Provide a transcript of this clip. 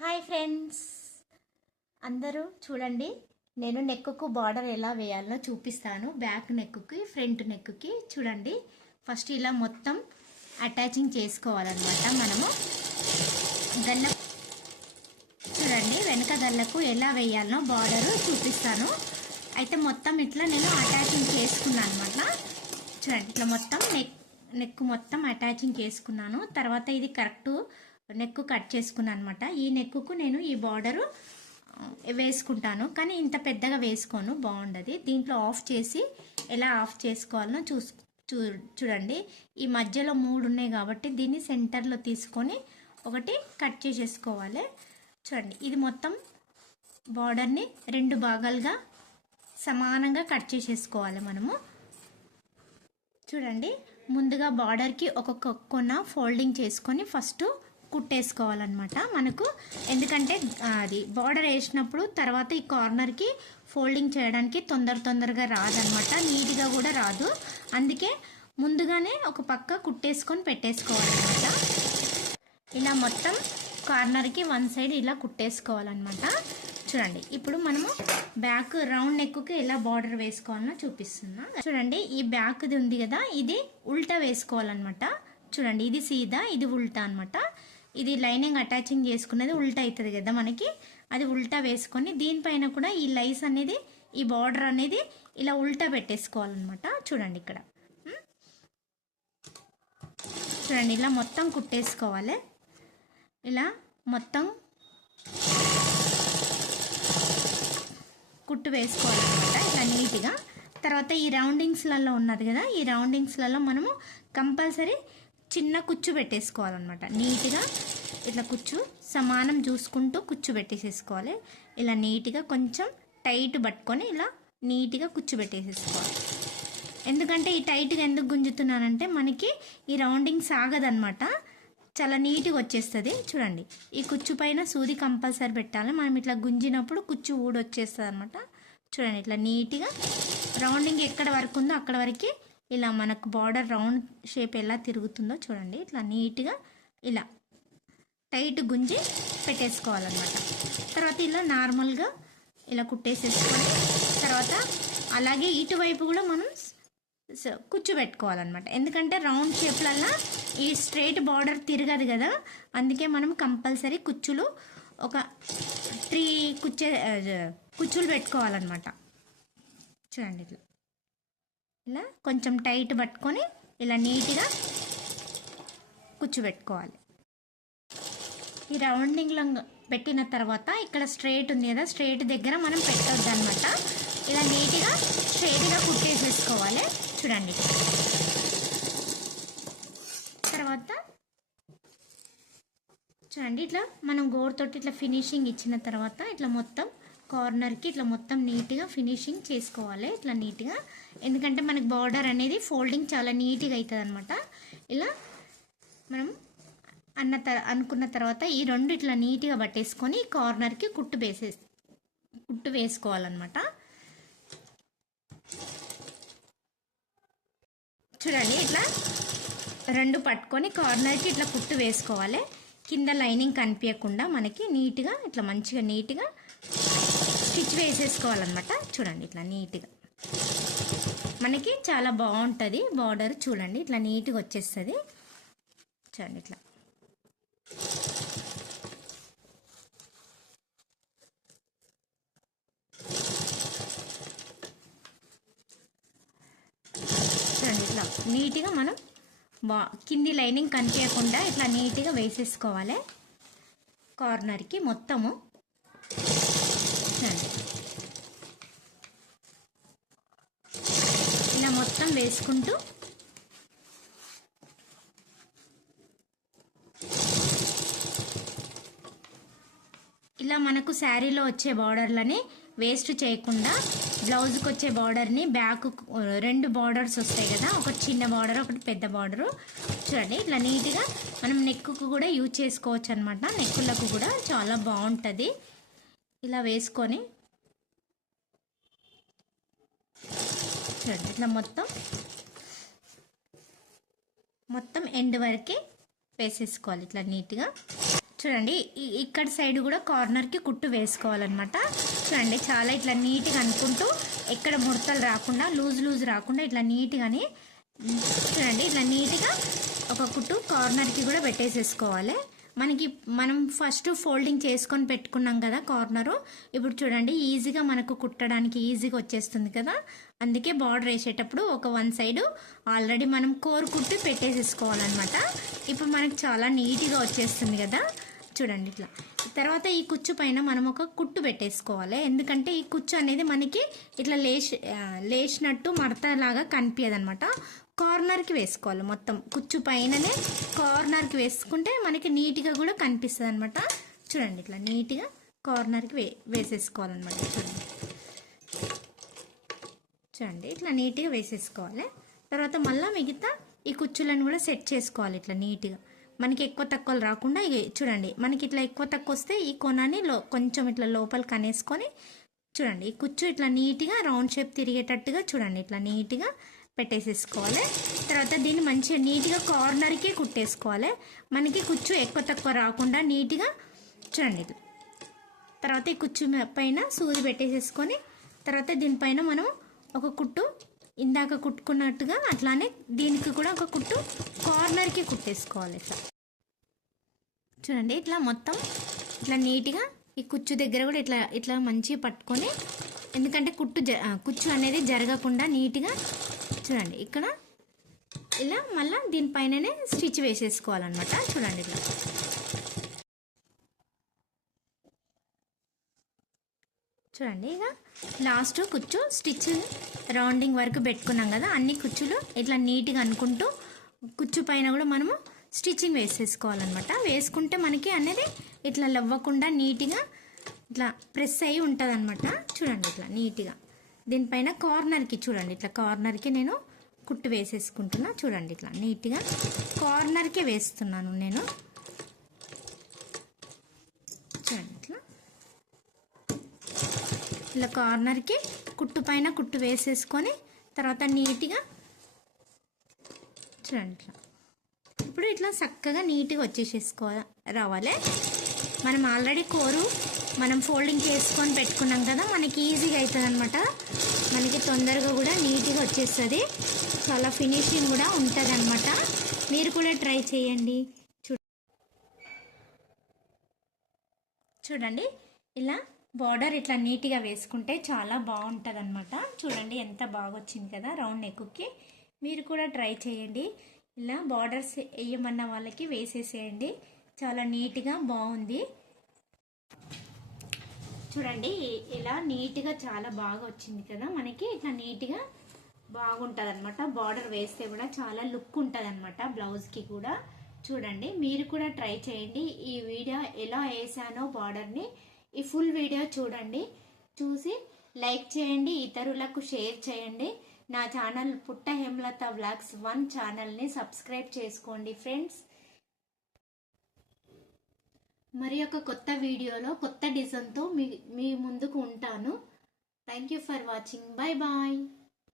Hi friends, అందరూ చూడండి. నేను నెక్కు బార్డర్ ఎలా వేయాలో చూపిస్తాను. బ్యాక్ నెక్కి, ఫ్రంట్ నెక్కి చూడండి. ఫస్ట్ ఇలా మొత్తం అటాచింగ్ చేసుకోవాలన్నమాట. మనము గల్ల చూడండి, వెనక గల్లకు ఎలా వేయాలో బార్డర్ చూపిస్తాను. అయితే మొత్తం ఇట్లా నేను అటాచింగ్ చేసుకున్నాను అనమాట. చూడండి, ఇట్లా మొత్తం నెక్ మొత్తం అటాచింగ్ చేసుకున్నాను. తర్వాత ఇది కరెక్ట్ నెక్ కట్ చేసుకున్నాను అనమాట. ఈ నెక్కు నేను ఈ బార్డరు వేసుకుంటాను, కానీ ఇంత పెద్దగా వేసుకోను, బాగుండదు. దీంట్లో ఆఫ్ చేసి ఎలా ఆఫ్ చేసుకోవాలో చూడండి. ఈ మధ్యలో 3 ఉన్నాయి కాబట్టి దీన్ని సెంటర్లో తీసుకొని ఒకటి కట్ చేసేసుకోవాలి. చూడండి, ఇది మొత్తం బార్డర్ని 2 భాగాలుగా సమానంగా కట్ చేసేసుకోవాలి మనము. చూడండి, ముందుగా బార్డర్కి ఒక్కొక్క కొన ఫోల్డింగ్ చేసుకొని ఫస్ట్ కుట్టేసుకోవాలన్నమాట మనకు. ఎందుకంటే అది బార్డర్ వేసినప్పుడు తర్వాత ఈ కార్నర్కి ఫోల్డింగ్ చేయడానికి తొందరగా రాదనమాట, నీట్గా కూడా రాదు. అందుకే ముందుగానే ఒక పక్క కుట్టేసుకొని పెట్టేసుకోవాలన్నమాట. ఇలా మొత్తం కార్నర్కి 1 సైడ్ ఇలా కుట్టేసుకోవాలన్నమాట. చూడండి, ఇప్పుడు మనము బ్యాక్ రౌండ్ నెక్కి ఎలా బార్డర్ వేసుకోవాలో చూపిస్తున్నా. చూడండి, ఈ బ్యాక్ది ఉంది కదా, ఇది ఉల్టా వేసుకోవాలన్నమాట. చూడండి, ఇది సీదా, ఇది ఉల్టా అనమాట. ఇది లైనింగ్ అటాచింగ్ చేసుకున్నది ఉల్టా అవుతుంది కదా మనకి, అది ఉల్టా వేసుకొని దీనిపైన కూడా ఈ లైస్ అనేది, ఈ బార్డర్ అనేది ఇలా ఉల్టా పెట్టేసుకోవాలన్నమాట. చూడండి, ఇక్కడ చూడండి, ఇలా మొత్తం కుట్టేసుకోవాలి. ఇలా మొత్తం కుట్టు వేసుకోవాలన్నమాట, ఇట్లా నీట్గా. తర్వాత ఈ రౌండింగ్స్లలో ఉన్నది కదా, ఈ రౌండింగ్స్లలో మనము కంపల్సరీ చిన్న కుచ్చు పెట్టేసుకోవాలన్నమాట. నీట్గా ఇట్లా కుచ్చు సమానం చూసుకుంటూ కుచ్చు పెట్టేసేసుకోవాలి. ఇలా నీట్గా కొంచెం టైట్ పట్టుకొని ఇలా నీట్గా కుచ్చు పెట్టేసేసుకోవాలి. ఎందుకంటే ఈ టైట్గా ఎందుకు గుంజుతున్నానంటే మనకి ఈ రౌండింగ్ సాగదనమాట, చాలా నీట్గా వచ్చేస్తుంది. చూడండి, ఈ కుచ్చు పైన సూది కంపల్సరీ పెట్టాలి. మనం ఇట్లా గుంజినప్పుడు కుచ్చు ఊడొచ్చేస్తుంది అనమాట. చూడండి, ఇట్లా నీట్గా రౌండింగ్ ఎక్కడ వరకు ఉందో అక్కడ వరకు ఇలా మనకు బార్డర్ రౌండ్ షేప్ ఎలా తిరుగుతుందో చూడండి. ఇట్లా నీట్గా ఇలా టైట్ గుంజి పెట్టేసుకోవాలన్నమాట. తర్వాత ఇలా నార్మల్గా ఇలా కుట్టేసేసుకొని తర్వాత అలాగే ఇటువైపు కూడా మనం కుచ్చు పెట్టుకోవాలన్నమాట. ఎందుకంటే రౌండ్ షేప్లల్లో ఈ స్ట్రైట్ బార్డర్ తిరగదు కదా, అందుకే మనం కంపల్సరీ కుచ్చులు ఒక 3 కుచ్చులు పెట్టుకోవాలన్నమాట. చూడండి, ఇట్లా ఇలా కొంచెం టైట్ పట్టుకొని ఇలా నీట్గా కుచ్చు పెట్టుకోవాలి. ఈ రౌండింగ్లో పెట్టిన తర్వాత ఇక్కడ స్ట్రైట్ ఉంది కదా, స్ట్రైట్ దగ్గర మనం పెట్టొద్దు అనమాట. ఇలా నీట్గా స్ట్రైట్గా కుట్టేసేసుకోవాలి. చూడండి, తర్వాత చూడండి, ఇట్లా మనం గోరుతోటి ఇట్లా ఫినిషింగ్ ఇచ్చిన తర్వాత ఇట్లా మొత్తం కార్నర్కి ఇట్లా మొత్తం నీట్గా ఫినిషింగ్ చేసుకోవాలి. ఇట్లా నీట్గా, ఎందుకంటే మనకి బార్డర్ అనేది ఫోల్డింగ్ చాలా నీట్గా అవుతుంది అనమాట. ఇలా మనం అనుకున్న తర్వాత ఈ 2 ఇట్లా నీట్గా పట్టేసుకొని కార్నర్కి కుట్టు వేసుకోవాలన్నమాట. చూడండి, ఇట్లా 2 పట్టుకొని కార్నర్కి ఇట్లా కుట్టు వేసుకోవాలి. కింద లైనింగ్ కనిపించకుండా మనకి నీట్గా ఇట్లా మంచిగా నీట్గా స్టిచ్ వేసేసుకోవాలన్నమాట. చూడండి, ఇట్లా నీట్గా మనకి చాలా బాగుంటుంది బార్డర్. చూడండి, ఇట్లా నీట్గా వచ్చేస్తుంది. చూడండి, ఇట్లా చూడండి, ఇట్లా నీట్గా మనం కింది లైనింగ్ కనిపించకుండా ఇట్లా నీట్గా వేసేసుకోవాలి కార్నర్కి మొత్తము. ఇలా మొత్తం వేసుకుంటూ ఇలా మనకు శారీలో వచ్చే బార్డర్లని వేస్ట్ చేయకుండా బ్లౌజ్కి వచ్చే బార్డర్ని బ్యాక్ 2 బార్డర్స్ వస్తాయి కదా, ఒకటి చిన్న బార్డర్ ఒకటి పెద్ద బార్డరు. చూడండి, ఇట్లా నీట్గా మనం నెక్కు కూడా యూజ్ చేసుకోవచ్చు అనమాట. నెక్కులకు కూడా చాలా బాగుంటుంది. ఇలా వేసుకొని చూడండి, ఇట్లా మొత్తం ఎండ్ వరకు వేసేసుకోవాలి ఇట్లా నీట్గా. చూడండి ఇక్కడ సైడ్ కూడా కార్నర్కి కుట్టు వేసుకోవాలన్నమాట. చూడండి చాలా ఇట్లా నీట్గా అనుకుంటూ ఎక్కడ ముడతలు రాకుండా లూజ్ రాకుండా ఇట్లా నీట్గాని చూడండి ఇట్లా నీట్గా ఒక కుట్టు కార్నర్కి కూడా పెట్టేసేసుకోవాలి. మనం ఫస్ట్ ఫోల్డింగ్ చేసుకొని పెట్టుకున్నాం కదా కార్నరు, ఇప్పుడు చూడండి ఈజీగా మనకు కుట్టడానికి ఈజీగా వచ్చేస్తుంది కదా. అందుకే బార్డర్ వేసేటప్పుడు ఒక వన్ సైడు ఆల్రెడీ మనం కోర్ కుట్టి పెట్టేసేసుకోవాలన్నమాట. ఇప్పుడు మనకు చాలా నీట్గా వచ్చేస్తుంది కదా. చూడండి ఇట్లా తర్వాత ఈ కుచ్చు పైన మనం ఒక కుట్టు పెట్టేసుకోవాలి. ఎందుకంటే ఈ కుచ్చు అనేది మనకి ఇట్లా లేచినట్టు మడతలాగా కనిపించదు అనమాట. కార్నర్కి వేసుకోవాలి, మొత్తం కుచ్చు పైననే కార్నర్కి వేసుకుంటే మనకి నీట్గా కూడా కనిపిస్తుంది అనమాట. చూడండి ఇట్లా నీట్గా కార్నర్కి వేసేసుకోవాలన్నమాట. చూడండి ఇట్లా నీట్గా వేసేసుకోవాలి. తర్వాత మళ్ళీ మిగతా ఈ కుచ్చులను కూడా సెట్ చేసుకోవాలి ఇట్లా నీట్గా, మనకి ఎక్కువ తక్కువలు రాకుండా. చూడండి మనకి ఇట్లా ఎక్కువ తక్కువ వస్తే ఈ కొనాన్ని కొంచెం ఇట్లా లోపలికి అనేసుకొని చూడండి ఈ కుచ్చు ఇట్లా నీట్గా రౌండ్ షేప్ తిరిగేటట్టుగా చూడండి ఇట్లా నీట్గా పెట్టేసేసుకోవాలి. తర్వాత దీన్ని మంచిగా నీట్గా కార్నర్కి కుట్టేసుకోవాలి, మనకి కుచ్చు ఎక్కువ తక్కువ రాకుండా నీట్గా. చూడండి ఇట్లా తర్వాత ఈ కుచ్చు పైన సూది పెట్టేసేసుకొని తర్వాత దీనిపైన మనం ఒక కుట్టు ఇందాక కుట్టుకున్నట్టుగా అట్లానే దీనికి కూడా ఒక కుట్టు కార్నర్కి కుట్టేసుకోవాలి. ఇట్లా చూడండి ఇట్లా మొత్తం ఇట్లా నీట్గా ఈ కుచ్చు దగ్గర కూడా ఇట్లా ఇట్లా మంచిగా పట్టుకొని, ఎందుకంటే కుచ్చు అనేది జరగకుండా నీట్గా చూడండి ఇక్కడ ఇలా మళ్ళీ దీనిపైననే స్టిచ్ వేసేసుకోవాలన్నమాట. చూడండి ఇట్లా చూడండి ఇక లాస్ట్ కుచ్చు స్టిచ్ రౌండింగ్ వరకు పెట్టుకున్నాం కదా, అన్ని కుచ్చులు ఇట్లా నీట్గా అనుకుంటూ కుచ్చు పైన కూడా మనము స్టిచ్చింగ్ వేసేసుకోవాలన్నమాట. వేసుకుంటే మనకి అనేది ఇట్లా లవ్వకుండా నీట్గా ఇట్లా ప్రెస్ అయ్యి ఉంటుంది అనమాట. చూడండి ఇట్లా నీట్గా దీనిపైన కార్నర్కి చూడండి ఇట్లా కార్నర్కి నేను కుట్టు వేసేసుకుంటున్నా. చూడండి ఇట్లా నీట్గా కార్నర్కే వేస్తున్నాను నేను. చూడండి ఇట్లా ఇలా కార్నర్కి కుట్టు పైన కుట్టు వేసేసుకొని తర్వాత నీట్గా చూడండి ఇట్లా ఇప్పుడు ఇట్లా చక్కగా నీట్గా రావాలి. మనం ఆల్రెడీ కోరు మనం ఫోల్డింగ్ చేసుకొని పెట్టుకున్నాం కదా, మనకి ఈజీగా అవుతుంది అనమాట. మనకి తొందరగా కూడా నీట్గా వచ్చేస్తుంది, చాలా ఫినిషింగ్ కూడా ఉంటుంది అనమాట. మీరు కూడా ట్రై చేయండి. చూడండి ఇలా బార్డర్ ఇట్లా నీట్గా వేసుకుంటే చాలా బాగుంటుంది అనమాట. చూడండి ఎంత బాగా వచ్చింది కదా రౌండ్ నెక్కి. మీరు కూడా ట్రై చేయండి. ఇలా బార్డర్స్ వేయమన్న వాళ్ళకి వేసేసేయండి, చాలా నీట్గా బాగుంది. చూడండి ఇలా నీట్గా చాలా బాగా వచ్చింది కదా మనకి. ఇట్లా నీట్గా బాగుంటుంది అనమాట. బార్డర్ వేస్తే కూడా చాలా లుక్ ఉంటుంది అనమాట బ్లౌజ్కి కూడా. చూడండి మీరు కూడా ట్రై చేయండి. ఈ వీడియో ఎలా వేసానో బార్డర్ని ఈ ఫుల్ వీడియో చూడండి, చూసి లైక్ చేయండి, ఇతరులకు షేర్ చేయండి. నా ఛానల్ పుట్ట హేమలత వ్లాగ్స్ 1 ఛానల్ని సబ్స్క్రైబ్ చేసుకోండి ఫ్రెండ్స్. మరి ఒక కొత్త వీడియోలో కొత్త డిజైన్తో మీ ముందుకు ఉంటాను. Thank you for watching. Bye bye.